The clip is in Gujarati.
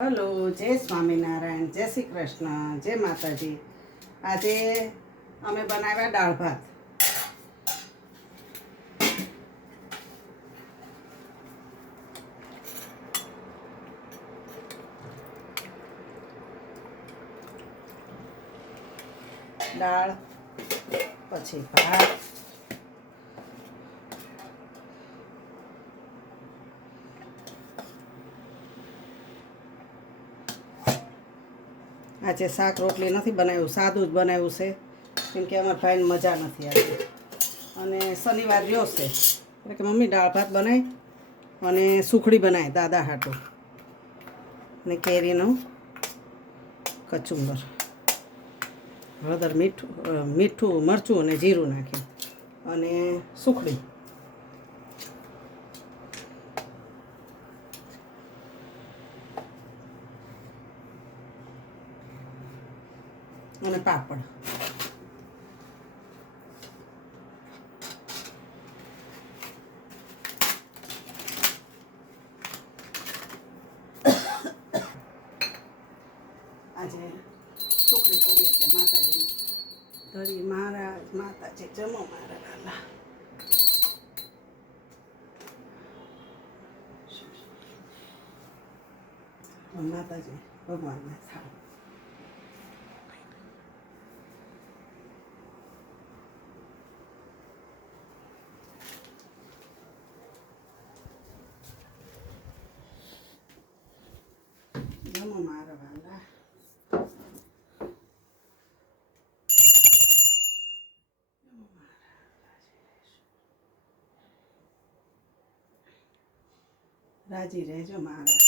હલો, જય સ્વામિનારાયણ, જય શ્રી કૃષ્ણ, જય માતાજી. આજે અમે બનાવ્યા દાળ ભાત. દાળ પછી ભાત, આજે શાક રોટલી નથી બનાવ્યું, સાદું જ બનાવ્યું છે, કેમ કે અમારા ભાઈને મજા નથી આવતી અને શનિવાર રહ્યો છે એટલે કે મમ્મી દાળ ભાત બનાવી અને સુખડી બનાવી દાદા હાટું અને કેરીનું કચુંબર, હળદર, મીઠું મરચું અને જીરું નાખી અને સુખડી અને પાપડ. આજે સુખડી કરી એટલે માતાજીને ધરી મહારાજ માતાજી જમો મારા લાલા. માતાજી ભગવાનને થાવ. જમો મારા વાલા. રાજી રહેજો મહારાજ.